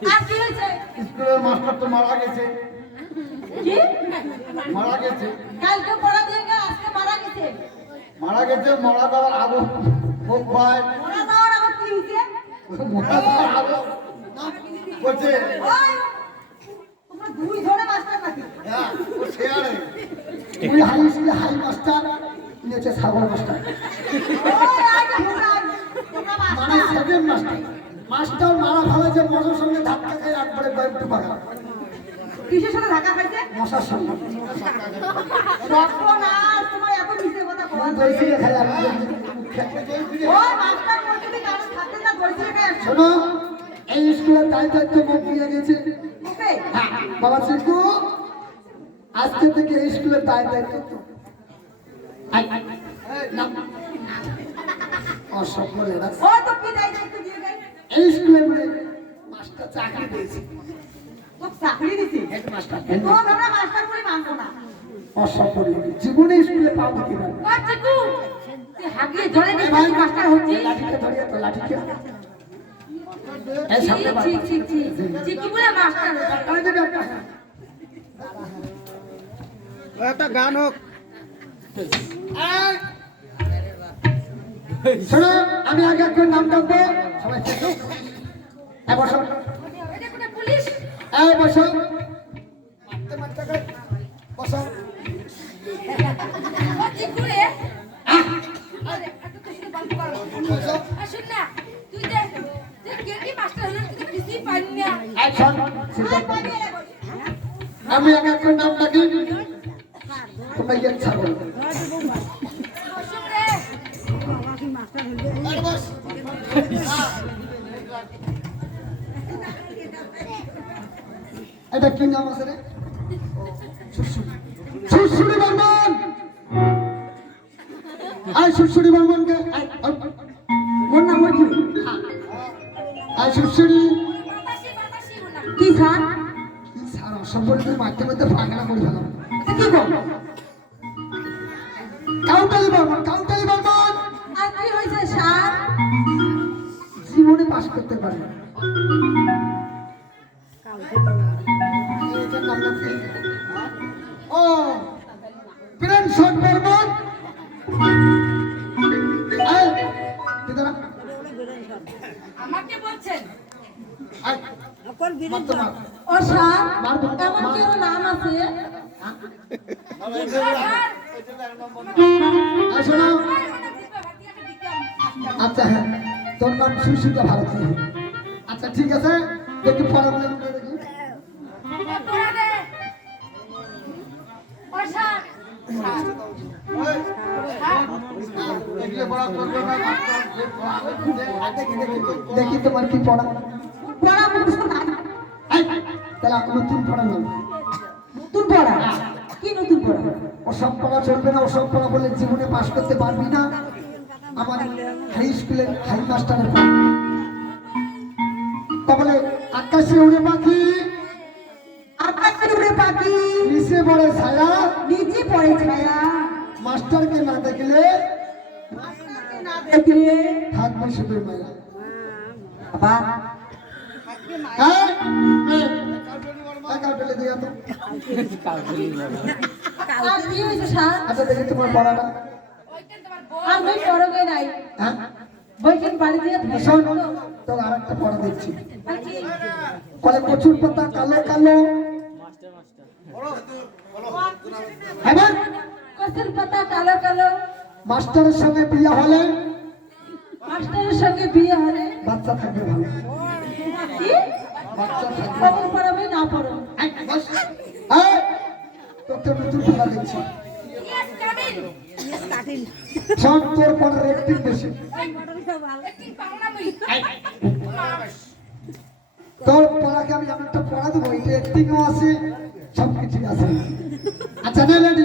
স্কুলের মাস্টার তো মারা গেছে। কি? মারা গেছে। কালকে পড়া দিয়ে গেল আজকে মারা গেছে? মারা গেছে মারা যাওয়ার আগে হোক ভাই মারা যাওয়ার আমার কি হয়েছে? মারা যাওয়ার আগে বলছে তোমরা দুই জনে মাস্টার নাকি? হ্যাঁ ও শেয়ারে তুই হাই স্কুলে হাই মাস্টার তুই হচ্ছে সাগর মাস্টার। ওই আগে হুরাই তোমরা মানে সেকেন্ড মাস্টার মাস্টার মারা ভালো যে মশার সঙ্গে ধাক্কা খাই একবারে কয়েকটু পাকা কিসের সাথে ধাক্কা খাইছে? মশার সঙ্গে। তোমার এত কথা ওই তুই কারও থাকতে না শোনো এই তাই মুখ গেছে। বাবা চিকু আজকে থেকে এই স্কুলের দায় দায়িত্ব তো। ও তো কি দায়িত্ব একটু দিয়ে গেল এই মাস্টার চাকরি পেয়েছে। তো চাকরি দিছি? হেডমাস্টার। মাস্টার বলে মানবো না। জীবনে স্কুলে তুই হাগিয়ে জলে মাস্টার লাঠিটা ধরিয়ে তো লাঠিটা একটা। একটা গান হোক। শোনো আমি আগে একজন নাম ডাকবো। বসো। এই বসো। এটা কি নাম আছে রে? সুশ্রী বর্মন। আয় সুশ্রী বর্মনকে। ওর নাম কি? আয় সুশ্রী কি খান কি অসম্পর্ক মারতে মারতে ফাঁকড়া করে ফেলাম কি গো কাউটালি বর্মন কাউটালি বর্মন। আর কি হয়েছে স্যার? জীবনে পাস করতে পারে না। ও বর্মন। আমাকে বলছেন। এমন নাম আছে? আচ্ছা হ্যাঁ। তোর নাম সুশীতা ভারতী। আচ্ছা ঠিক আছে। দেখি পড়াবো দেখি দেখি তোমার কি পড়া? পড়া তাহলে নতুন পড়া নাম নতুন পড়া? কি নতুন পড়া? ওসব পড়া চলবে না ওসব পড়া বলে জীবনে পাশ করতে পারবি না। আমার হাই স্কুলের হাই মাস্টারের তাহলে আকাশে উড়ে পাখি। আকাশে উড়ে পাখি। নিচে পড়ে ছায়া। নিচে পড়ে ছায়া। মাস্টারকে না দেখলে দেখলে থাকবে শুধু আচ্ছা তোমার পড়াটা। আমি পড়বে নাই। হ্যাঁ? বইখান বাড়ি দিয়ে শোন তোর আর একটা পড়া দিচ্ছি। বলে কচুর পাতা কালো কালো। কচুর পাতা কালো কালো। মাস্টারের সঙ্গে বিয়ে হলে? মাস্টারের সঙ্গে বিয়ে হলে? বাচ্চা থাকবে ভালো। কি? বাচ্চা থাকবে পড়াবে? না পড়ো তোকে নতুন পড়া দিচ্ছি। শোন তোর পড়ার একটু বেশি তোর পড়াকে আমি এমন একটা পড়া দেবো এটা একটিংও আছে সব কিছুই আছে। আচ্ছা না লেডি।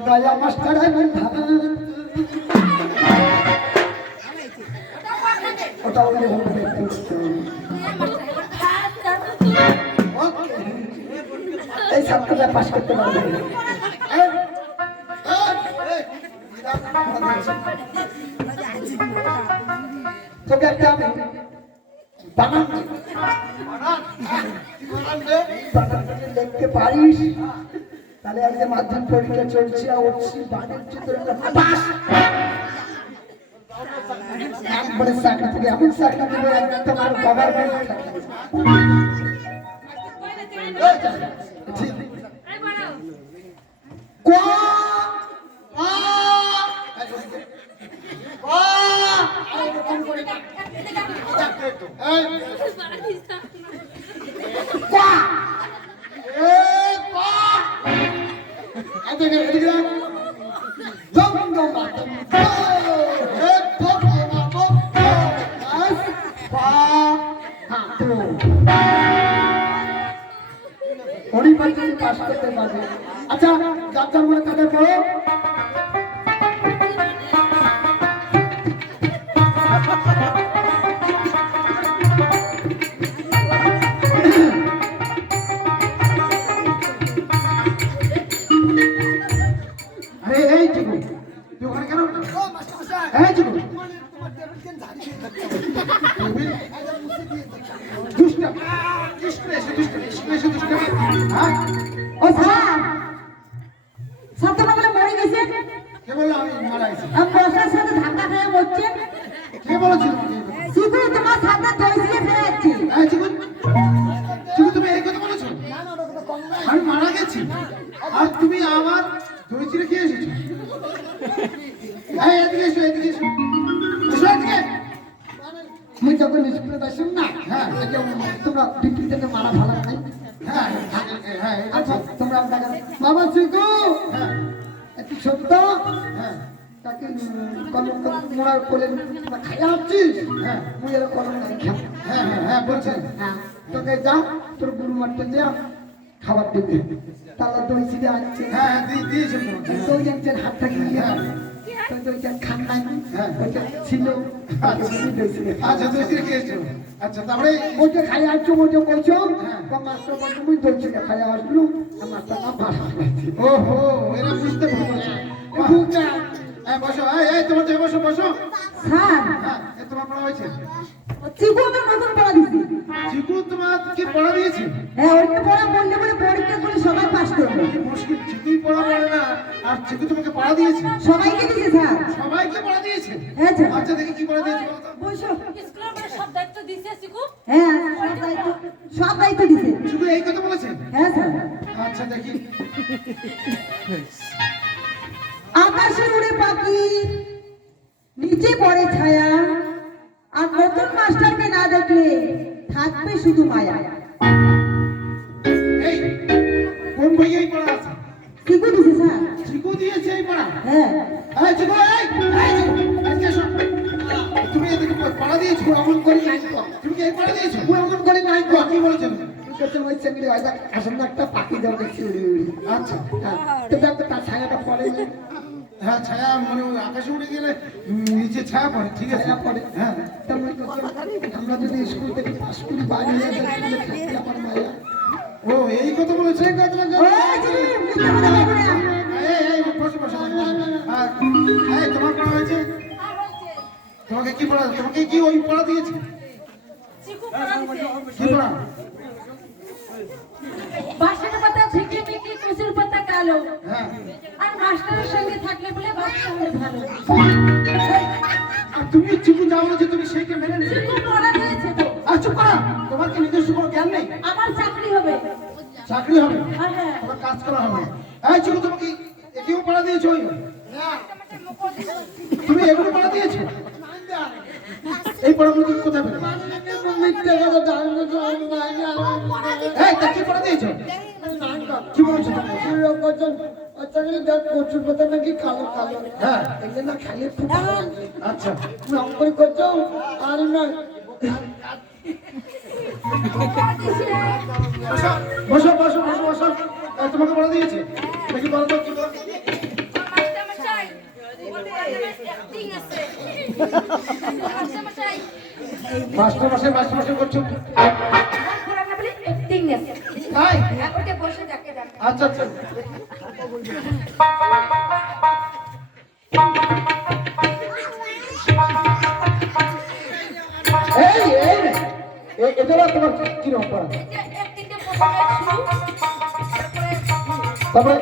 দয়া মাস্টার আমি এই ছাত্রটা পাস করতে পারবে তোকে একটা আমি বানান লিখতে পারিস তাহলে আজকে মাধ্যমিক পরীক্ষা চলছে উঠছি বানের চিত্র একবারে চাকরি থেকে এমন চাকরি দেবো এদিকে এদিকে জম জম বাতম এ পপ পপ আস পা তো উনি পর্যন্ত পাস করতে পারবে। আচ্ছা যাত্রা মনে তাদের পড়ো তোমার হ্যাঁ হ্যাঁ হ্যাঁ হ্যাঁ হ্যাঁ দিবে তাহলে দই ছিঁড়ে হ্যাঁ ছিল আচ্ছা দই ছিঁড়ে আচ্ছা তারপরে ওইটা খাই আসছো ওইটা বলছো মাস্টার বলছো খাই আসলো মাস্টার না ওহো এরা বুঝতে পারছ হ্যাঁ বসো এই এই তোমার জায়গায় বসো বসো। স্যার। হ্যাঁ তোমার পড়া হয়েছে। চিকু আমার নতুন পড়া দিছি চিকু তোমার কি পড়া দিয়েছে? হ্যাঁ পড়া বললে বলে পরীক্ষা করে সবাই পাস করবে। মুশকিল? চিকুই পড়া পড়ে না আর চিকু তোমাকে পড়া দিয়েছে? সবাইকে দিছে স্যার। সবাইকে পড়া দিয়েছে? হ্যাঁ আচ্ছা দেখি কি পড়া দিয়েছে তো বসো। স্কুলের সব দায়িত্ব দিছে সিকু হ্যাঁ সব দায়িত্ব সব দায়িত্ব দিছে চিকু এই কথা বলেছে? হ্যাঁ স্যার। আচ্ছা দেখি। আকাশে উড়ে পাখি নিচে পড়ে ছায়া। আর নতুন মাস্টারকে না দেখলে থাকবে শুধু মায়া। কোন বইয়ে এই পড়া আছে। শিখু দিছে স্যার। চিকু দিয়েছে এই পড়া? হ্যাঁ। এই চিকু এই এই আজকে এসো তুমি এদিকে পড়া দিয়েছ অমন করে নাই তো। তুমি কি এই পড়া দিয়েছ? অমন করে নাই তো। কি বলেছ? কাছে ওই চেঙ্গড়ি আসলে একটা পাখি উড়ি উড়ি আচ্ছা। হ্যাঁ। তো তার ছায়াটা পড়ে হ্যাঁ ছায়া মানে ওই আকাশে উড়ে গেলে নিচে ছায়া পড়ে ঠিক আছে? পড়ে। হ্যাঁ আমরা যদি স্কুল থেকে পাস করি বাইরে যাই, তাহলে থাকতে আমার মায়া ও এই কথা বলেছে এই কথা কথা তোমার পড়া হয়েছে? তোমাকে কি পড়া তোমাকে কি ওই পড়া দিয়েছে? কি পড়া? বাসার পাতা কালো। হ্যাঁ। আর মাস্টারের সঙ্গে থাকলে বলে বাচ্চা হলে ভালো। আর তুমি চিকু যাও যে তুমি সেইকে মেনে নিলে। সিকু পড়া দিয়েছে তো। আর চুপ করা তোমার কি নিজস্ব কোনো জ্ঞান নেই? আমার চাকরি হবে। চাকরি হবে? আর হ্যাঁ। তোমার কাজ করা হবে। এই চিকু তোমাকে একেও পড়া দিয়েছ তুমি এগুলো পড়া দিয়েছ? এই পড়াগুলো কোথায় পেলে? এই, তা কি পড়া দিয়েছ? কি বলছো? চাকরি দেখ প্রচুর কথা নাকি কালো কালো হ্যাঁ। এগুলো না খালি। আচ্ছা। রং করে আর নয় বসো বসো বসো। বসো তোমাকে বলে দিয়েছে? দেখি, বলো তো ওটা বসে যাকে ডাকে। আচ্ছা আচ্ছা। তারপরে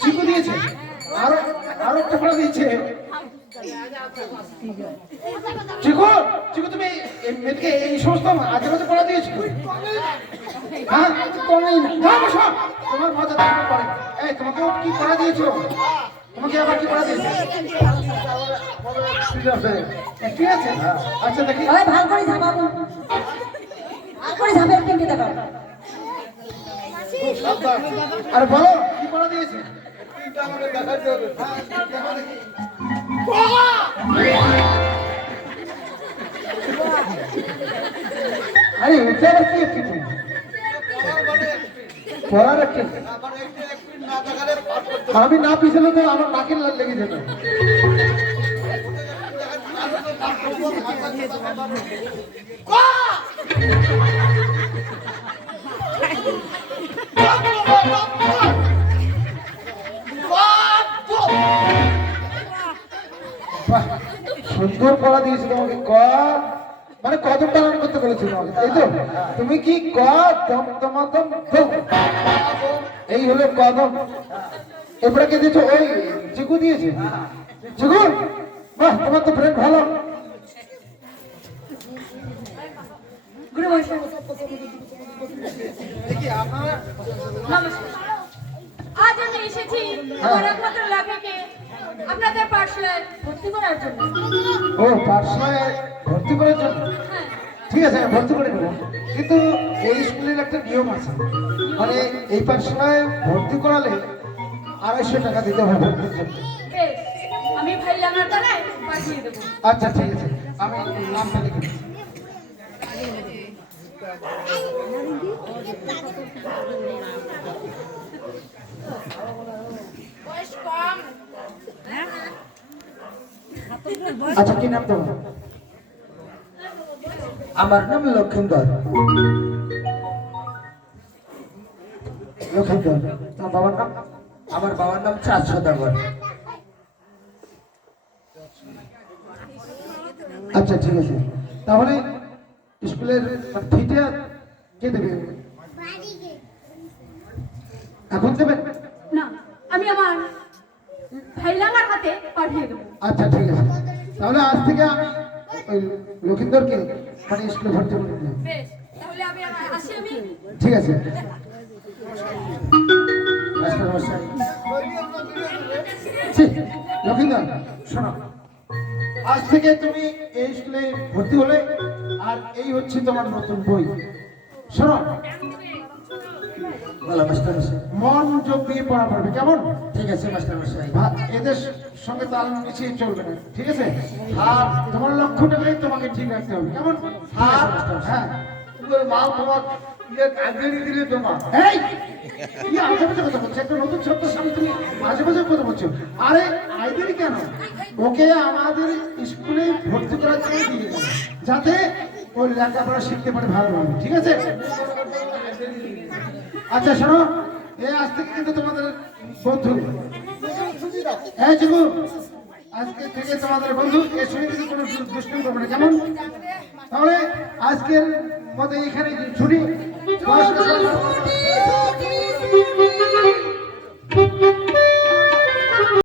চিকু দিয়েছে। আরও আরও একটা পড়া দিয়েছে। চিকু চিকু তুমি মেয়েকে এই সমস্ত আজে বাজে পড়া দিয়েছ হ্যাঁ? কমেই না তোমার মজা দেখতে পারে এই তোমাকে কি পড়া দিয়েছ? তোমাকে আবার কি পড়া দিয়েছে? ঠিক আছে। ঠিক আছে? আচ্ছা দেখি। ভালো করে ঝামাবো ভালো করে ঝামে একটু দেখো। আরে বলো কি পড়া দিয়েছে আরে এটা আবার কি একটি পড়ার একটি আমি না পিছলে তো আমার নাকের লাগ যেত। সুন্দর পড়া দিয়েছে তোমাকে ক? মানে কদম পালন করতে বলেছিল তোমাকে তাই তো? তুমি কি ক দম দমাদম এই হলো কদম। এরপরে কে দিয়েছ? ওই চিকু দিয়েছে। চিকু বাহ তোমার তো ফ্রেন্ড ভালো। আজ আমি এসেছি আমার একমাত্র লাভিকে আপনাদের পাঠশালায় ভর্তি করার জন্য। ও পাঠশালায় ভর্তি করার জন্য? হ্যাঁ। ঠিক আছে ভর্তি করে দেবো কিন্তু এই স্কুলের একটা নিয়ম আছে। মানে এই পাঠশালায় ভর্তি করালে আড়াইশো টাকা দিতে হবে ভর্তির জন্য। আমি ভাই পাঠিয়ে দেবো। আচ্ছা ঠিক আছে। আমি নামটা লিখে দিচ্ছি। বয়স আচ্ছা কি নাম তোমার? আমার নাম লক্ষিন্দর। লক্ষিন্দর তোমার বাবার নাম? আমার বাবার নাম চাঁদ সদাগর। আচ্ছা ঠিক আছে। তাহলে স্কুলের মানে ফিটা কে দেবে? এখন দেবেন না আমি আমার ভাই লাগার হাতে পাঠিয়ে দেবো। আচ্ছা ঠিক আছে। তাহলে আজ থেকে আমি ওই লক্ষিন্দরকে মানে স্কুলে ভর্তি করে দিলাম বেশ তাহলে আমি আসি আমি? ঠিক আছে। মাস্টার মশাই। লক্ষিন্দর শোনো। আজ থেকে তুমি এই স্কুলে ভর্তি হলে আর এই হচ্ছে তোমার নতুন বই। শোনো। বলো মাস্টার মশাই মন যোগ দিয়ে পড়া পড়বে কেমন? ঠিক আছে মাস্টার মশাই এদের সঙ্গে তাল মিশিয়ে চলবে না, ঠিক আছে? আর তোমার লক্ষ্যটাকে তোমাকে ঠিক রাখতে হবে, কেমন? হ্যাঁ মা তোমার ইয়ে নতুন সামনে তুমি বলছো। আরে কেন? আমাদের স্কুলে ভর্তি করার জন্য যাতে ওর লেখাপড়া শিখতে পারে ভালোভাবে, ঠিক আছে? আচ্ছা শোনো, এ আজ থেকে কিন্তু তোমাদের বন্ধু। হ্যাঁ চিকু আজকে থেকে তোমাদের বন্ধু এর সঙ্গে কিছু কোনো দুষ্কর্ম করবে না, কেমন? তাহলে আজকের মতো এখানে ছুটি Thank you.